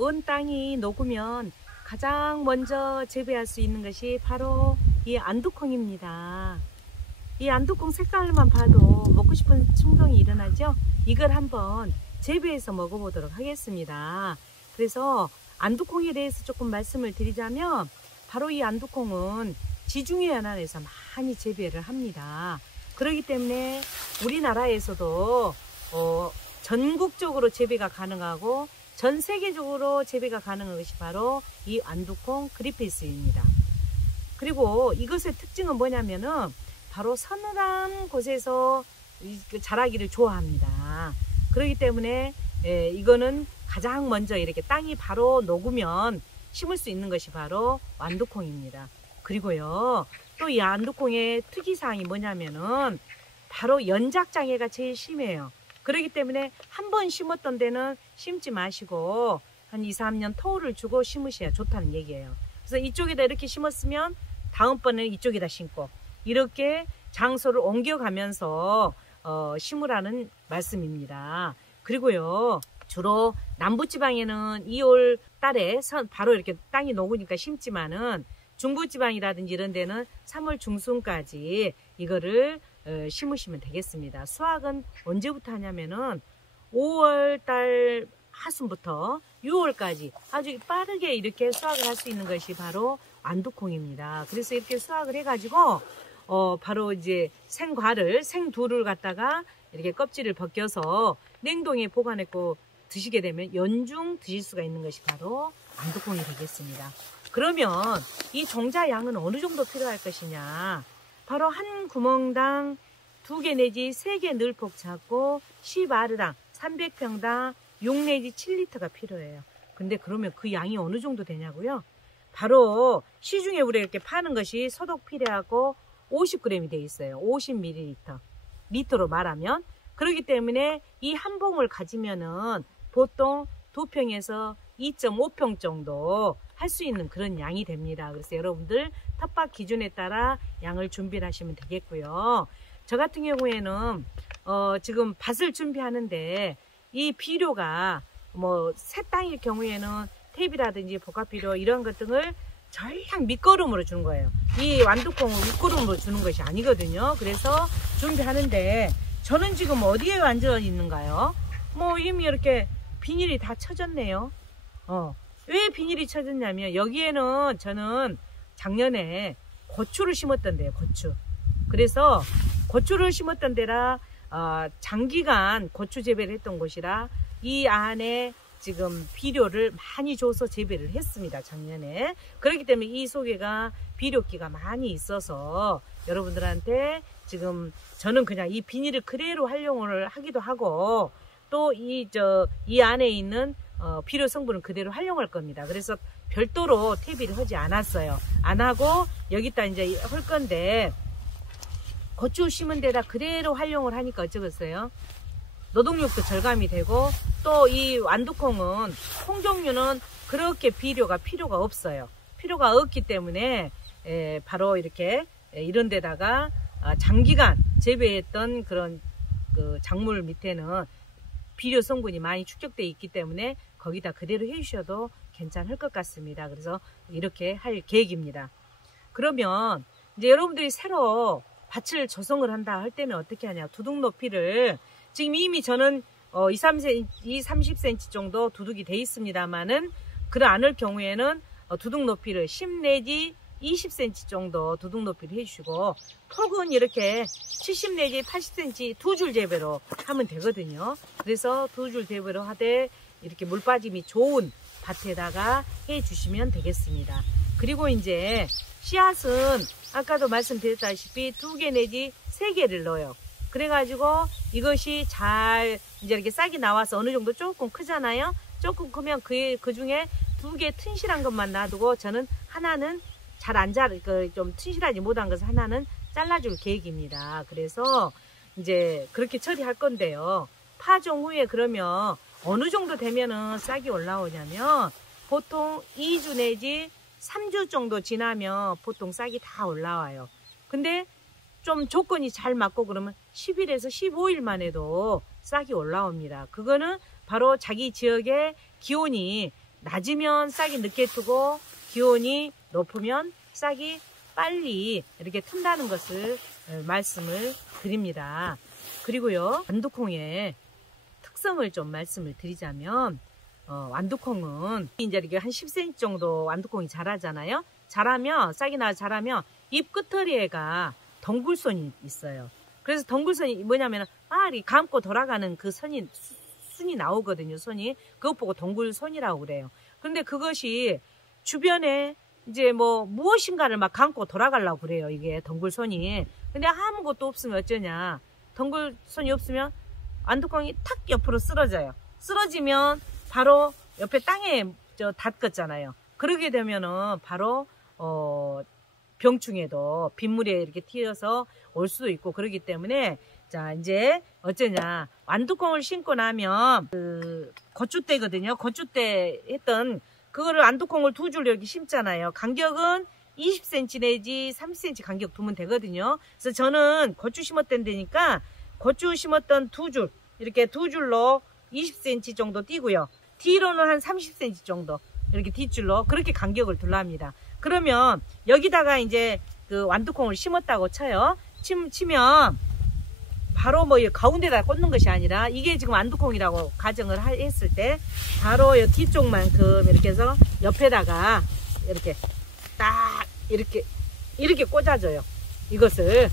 온 땅이 녹으면 가장 먼저 재배할 수 있는 것이 바로 이 안두콩입니다. 이 안두콩 색깔만 봐도 먹고 싶은 충동이 일어나죠. 이걸 한번 재배해서 먹어보도록 하겠습니다. 그래서 안두콩에 대해서 조금 말씀을 드리자면, 바로 이 안두콩은 지중해 연안에서 많이 재배를 합니다. 그렇기 때문에 우리나라에서도 전국적으로 재배가 가능하고 전 세계적으로 재배가 가능한 것이 바로 이 안두콩 그리페이스입니다. 그리고 이것의 특징은 뭐냐면은 바로 서늘한 곳에서 자라기를 좋아합니다. 그렇기 때문에 이거는 가장 먼저 이렇게 땅이 바로 녹으면 심을 수 있는 것이 바로 안두콩입니다. 그리고요, 또 이 안두콩의 특이사항이 뭐냐면은 바로 연작장애가 제일 심해요. 그렇기 때문에 한 번 심었던 데는 심지 마시고 한 2, 3년 터울을 주고 심으셔야 좋다는 얘기예요. 그래서 이쪽에다 이렇게 심었으면 다음번에는 이쪽에다 심고, 이렇게 장소를 옮겨가면서 심으라는 말씀입니다. 그리고요, 주로 남부지방에는 2월 달에 바로 이렇게 땅이 녹으니까 심지만은, 중부지방이라든지 이런 데는 3월 중순까지 이거를 심으시면 되겠습니다. 수확은 언제부터 하냐면은 5월 달 하순부터 6월까지 아주 빠르게 이렇게 수확을 할 수 있는 것이 바로 안두콩입니다. 그래서 이렇게 수확을 해가지고 바로 이제 생두를 갖다가 이렇게 껍질을 벗겨서 냉동에 보관했고 드시게 되면 연중 드실 수가 있는 것이 바로 안두콩이 되겠습니다. 그러면 이 종자 양은 어느 정도 필요할 것이냐? 바로 한 구멍당 2개 내지 3개 늘폭 잡고 10아르당 300평당 6 내지 7리터가 필요해요. 근데 그러면 그 양이 어느 정도 되냐고요? 바로 시중에 우리가 이렇게 파는 것이 소독 필요하고 50g이 되어 있어요. 50ml. 리터로 말하면. 그렇기 때문에 이 한 봉을 가지면은 보통 2평에서 2.5평 정도 할 수 있는 그런 양이 됩니다. 그래서 여러분들 텃밭 기준에 따라 양을 준비를 하시면 되겠고요. 저 같은 경우에는 지금 밭을 준비하는데 이 비료가 새 땅일 경우에는 탭이라든지 복합비료 이런 것들을 전량 밑거름으로 주는 거예요. 이 완두콩을 밑거름으로 주는 것이 아니거든요. 그래서 준비하는데 저는 지금 어디에 앉아 있는가요? 이미 이렇게 비닐이 다 쳐졌네요. 왜 비닐이 쳐졌냐면, 여기에는 저는 작년에 고추를 심었던 데예요. 고추. 그래서 고추를 심었던 데라 장기간 고추 재배를 했던 곳이라 이 안에 지금 비료를 많이 줘서 재배를 했습니다. 작년에. 그렇기 때문에 이 속에가 비료기가 많이 있어서 여러분들한테 지금 저는 그냥 이 비닐을 그대로 활용을 하기도 하고, 또 이 안에 있는 비료 성분은 그대로 활용할 겁니다. 그래서 별도로 퇴비를 하지 않았어요. 안 하고 여기다 이제 할 건데, 고추 심은 데다 그대로 활용을 하니까 어쩌겠어요? 노동력도 절감이 되고, 또 이 완두콩은 콩 종류는 그렇게 비료가 필요가 없어요. 필요가 없기 때문에 바로 이렇게 이런 데다가 장기간 재배했던 그런 그 작물 밑에는 비료 성분이 많이 축적되어 있기 때문에 거기다 그대로 해주셔도 괜찮을 것 같습니다. 그래서 이렇게 할 계획입니다. 그러면 이제 여러분들이 새로 밭을 조성을 한다 할 때는 어떻게 하냐? 두둑 높이를 지금 이미 저는 30cm 정도 두둑이 돼 있습니다만은, 그래 않을 경우에는 두둑 높이를 10 내지 20cm 정도 두둑 높이를 해주시고, 폭은 이렇게 70 내지 80cm 2줄 재배로 하면 되거든요. 그래서 2줄 재배로 하되 이렇게 물 빠짐이 좋은 밭에다가 해주시면 되겠습니다. 그리고 이제 씨앗은 아까도 말씀드렸다시피 2개 내지 3개를 넣어요. 그래가지고 이것이 잘 이제 이렇게 싹이 나와서 어느 정도 조금 크잖아요. 조금 크면 그 중에 2개 튼실한 것만 놔두고, 저는 하나는 잘 안 좀 튼실하지 못한 것을 하나는 잘라줄 계획입니다. 그래서 이제 그렇게 처리할 건데요. 파종 후에 그러면 어느 정도 되면은 싹이 올라오냐면, 보통 2주 내지 3주 정도 지나면 보통 싹이 다 올라와요. 근데 좀 조건이 잘 맞고 그러면 10일에서 15일만 해도 싹이 올라옵니다. 그거는 바로 자기 지역의 기온이 낮으면 싹이 늦게 트고 기온이 높으면 싹이 빨리 이렇게 튼다는 것을 말씀을 드립니다. 그리고요, 완두콩의 특성을 좀 말씀을 드리자면, 완두콩은 이제 이렇게 한 10cm 정도 완두콩이 자라잖아요. 자라면, 싹이 나 자라면 잎 끝털이가 덩굴선이 있어요. 그래서 덩굴선이 뭐냐면, 이렇게 감고 돌아가는 그 선이, 순이 나오거든요. 선이. 그것 보고 덩굴선이라고 그래요. 근데 그것이 주변에 이제 뭐 무엇인가를 막 감고 돌아가려고 그래요. 이게 덩굴선이. 근데 아무것도 없으면 어쩌냐. 덩굴선이 없으면 완두콩이 탁 옆으로 쓰러져요. 쓰러지면 바로 옆에 땅에 닿겠잖아요. 그러게 되면은 바로 병충해도 빗물에 이렇게 튀어서 올 수도 있고 그러기 때문에, 자, 이제 어쩌냐. 완두콩을 심고 나면 그 고추대거든요. 고추대 했던 그거를 완두콩을 2줄 이렇게 심잖아요. 간격은 20cm 내지 30cm 간격 두면 되거든요. 그래서 저는 고추 심었던 데니까 고추 심었던 2줄, 이렇게 2줄로 20cm 정도 띄고요. 뒤로는 한 30cm 정도 이렇게 뒷줄로 그렇게 간격을 둘랍니다. 그러면 여기다가 이제 그 완두콩을 심었다고 쳐요. 치면 바로 뭐 가운데다 꽂는 것이 아니라, 이게 지금 완두콩이라고 가정을 했을 때 바로 이 뒤쪽만큼 이렇게 해서 옆에다가 이렇게 딱 이렇게 꽂아줘요. 이것을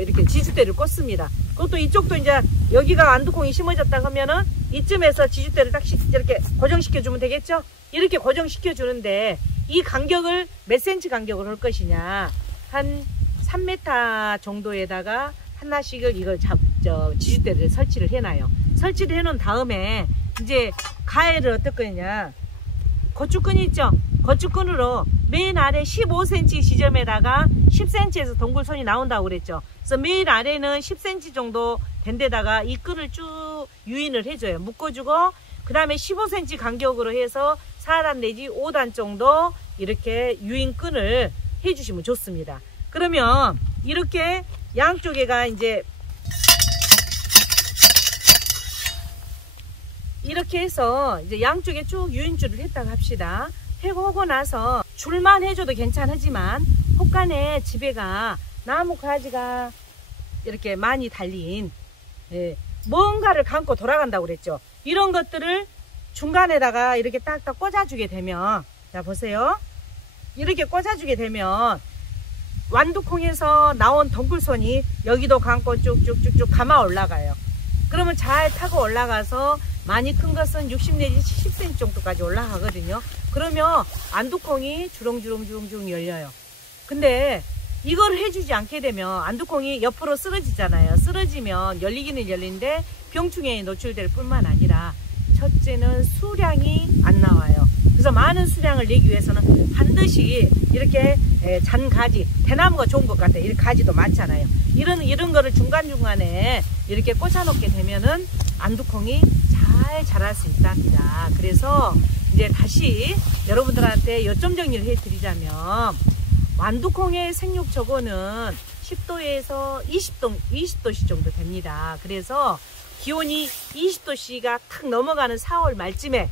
이렇게 지주대를 꽂습니다. 그것도 이쪽도 이제 여기가 완두콩이 심어졌다 하면은 이쯤에서 지주대를 딱 이렇게 고정시켜 주면 되겠죠. 이렇게 고정시켜 주는데, 이 간격을 몇 cm 간격을 할 것이냐, 한 3m 정도에다가 하나씩을 이걸 지주대를 설치를 해놔요. 설치를 해놓은 다음에 이제 가해를 어떻게 하냐, 고추끈 있죠? 고추끈으로 맨 아래 15cm 지점에다가 10cm에서 덩굴선이 나온다고 그랬죠. 그래서 맨 아래는 10cm 정도 된 데다가 이 끈을 쭉 유인을 해줘요. 묶어주고, 그 다음에 15cm 간격으로 해서 4단 내지 5단 정도 이렇게 유인끈을 해주시면 좋습니다. 그러면 이렇게 양쪽에가 이제 이렇게 해서 이제 양쪽에 쭉 유인줄을 했다고 합시다. 하고 나서 줄만 해줘도 괜찮지만 혹간에 집에가 나무 가지가 이렇게 많이 달린 뭔가를 감고 돌아간다고 그랬죠. 이런 것들을 중간에다가 이렇게 딱딱 꽂아주게 되면, 자 보세요. 이렇게 꽂아주게 되면 완두콩에서 나온 덩굴선이 여기도 감고 쭉쭉쭉쭉 감아 올라가요. 그러면 잘 타고 올라가서 많이 큰 것은 60 내지 70cm 정도까지 올라가거든요. 그러면 완두콩이 주렁주렁 열려요. 근데 이걸 해주지 않게 되면 완두콩이 옆으로 쓰러지잖아요. 쓰러지면 열리기는 열리는데 병충해에 노출될 뿐만 아니라, 첫째는 수량이 안 나와요. 그래서 많은 수량을 내기 위해서는 반드시 이렇게 잔가지, 대나무가 좋은 것 같아요. 이렇게 가지도 많잖아요. 이런 거를 중간중간에 이렇게 꽂아 놓게 되면은 완두콩이 잘 자랄 수 있답니다. 그래서 이제 다시 여러분들한테 요점 정리를 해 드리자면, 완두콩의 생육 저고는 10도에서 20도씨 정도 됩니다. 그래서 기온이 20도씨가 탁 넘어가는 4월 말쯤에,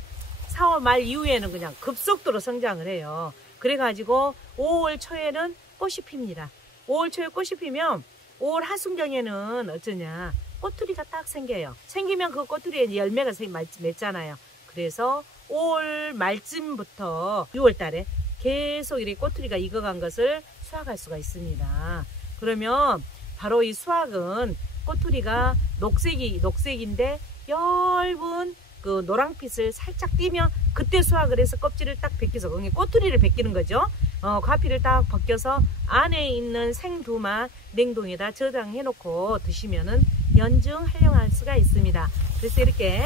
4월 말 이후에는 그냥 급속도로 성장을 해요. 그래가지고 5월 초에는 꽃이 핍니다. 5월 초에 꽃이 피면 5월 하순경에는 어쩌냐, 꼬투리가 딱 생겨요. 생기면 그 꼬투리에 이제 열매가 맺잖아요. 그래서 5월 말쯤부터 6월 달에 계속 이렇게 꼬투리가 익어간 것을 수확할 수가 있습니다. 그러면 바로 이 수확은 꼬투리가 녹색인데 엷은 그 노랑빛을 살짝 띄면 그때 수확을 해서 껍질을 딱 벗겨서, 꼬투리를 벗기는 거죠. 과피를 딱 벗겨서 안에 있는 생두만 냉동에다 저장해 놓고 드시면은 연중 활용할 수가 있습니다. 그래서 이렇게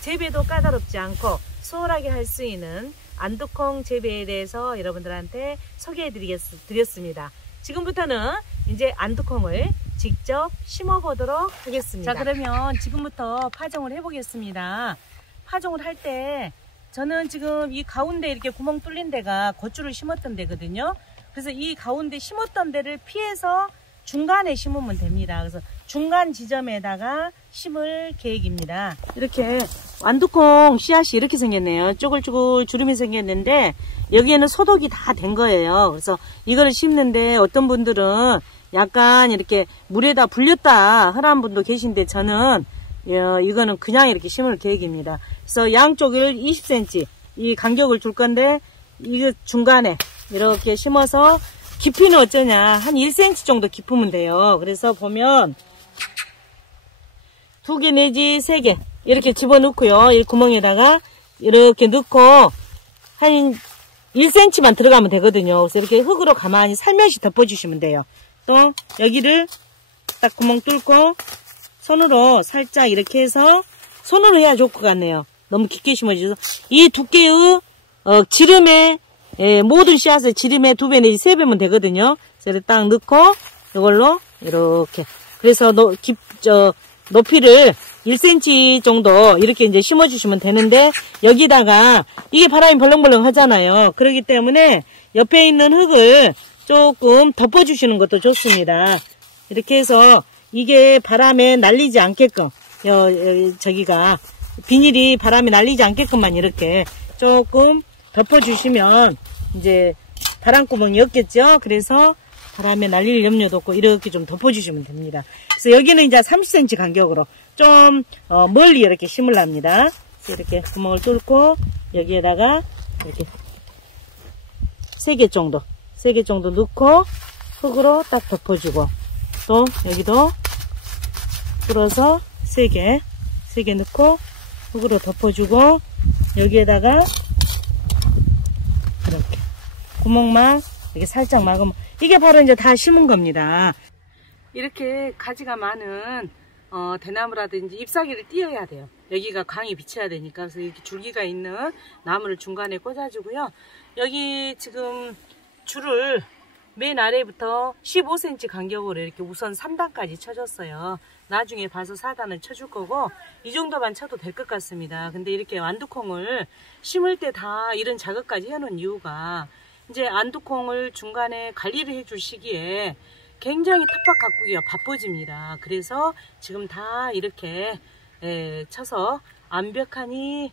재배도 까다롭지 않고 수월하게 할 수 있는 완두콩 재배에 대해서 여러분들한테 소개해 드렸습니다. 지금부터는 이제 완두콩을 직접 심어 보도록 하겠습니다. 자, 그러면 지금부터 파종을 해 보겠습니다. 파종을 할 때 저는 지금 이 가운데 이렇게 구멍 뚫린 데가 고추를 심었던 데거든요. 그래서 이 가운데 심었던 데를 피해서 중간에 심으면 됩니다. 그래서 중간 지점에다가 심을 계획입니다. 이렇게 완두콩 씨앗이 이렇게 생겼네요. 쪼글쪼글 주름이 생겼는데 여기에는 소독이 다 된 거예요. 그래서 이거를 심는데 어떤 분들은 약간 이렇게 물에다 불렸다 하는 분도 계신데 저는 이거는 그냥 이렇게 심을 계획입니다. 그래서 양쪽을 20cm 이 간격을 줄 건데 이거 중간에 이렇게 심어서 깊이는 어쩌냐 한 1cm 정도 깊으면 돼요. 그래서 보면 2개 내지 3개 이렇게 집어넣고요. 이 구멍에다가 이렇게 넣고 한 1cm만 들어가면 되거든요. 그래서 이렇게 흙으로 가만히 살며시 덮어주시면 돼요. 또 여기를 딱 구멍 뚫고 손으로 살짝 이렇게 해서 손으로 해야 좋을 것 같네요. 너무 깊게 심어주셔서 이 두께의 지름에 모든 씨앗을 지름에 2배 내지 3배면 되거든요. 그래서 딱 넣고 이걸로 이렇게 그래서 높이를 1cm 정도 이렇게 이제 심어주시면 되는데 여기다가 이게 바람이 벌렁벌렁 하잖아요. 그렇기 때문에 옆에 있는 흙을 조금 덮어주시는 것도 좋습니다. 이렇게 해서 이게 바람에 날리지 않게끔 저기가 비닐이 바람에 날리지 않게끔만 이렇게 조금 덮어주시면 이제 바람구멍이 없겠죠. 그래서 바람에 날릴 염려도 없고 이렇게 좀 덮어주시면 됩니다. 그래서 여기는 이제 30cm 간격으로 좀 멀리 이렇게 심으랍니다. 이렇게 구멍을 뚫고 여기에다가 이렇게 3개 정도 넣고 흙으로 딱 덮어주고 또 여기도 뚫어서 3개 넣고 흙으로 덮어주고 여기에다가 이렇게 구멍만 이렇게 살짝 막으면 이게 바로 이제 다 심은 겁니다. 이렇게 가지가 많은 대나무라든지 잎사귀를 띄어야 돼요. 여기가 강이 비쳐야 되니까. 그래서 이렇게 줄기가 있는 나무를 중간에 꽂아주고요. 여기 지금 줄을 맨 아래부터 15cm 간격으로 이렇게 우선 3단까지 쳐줬어요. 나중에 봐서 4단을 쳐줄 거고 이 정도만 쳐도 될 것 같습니다. 근데 이렇게 완두콩을 심을 때 다 이런 작업까지 해놓은 이유가 이제 안두콩을 중간에 관리를 해줄 시기에 굉장히 텃밭 가꾸기가 바빠집니다. 그래서 지금 다 이렇게 쳐서 완벽하니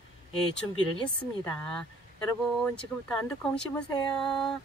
준비를 했습니다. 여러분 지금부터 안두콩 심으세요.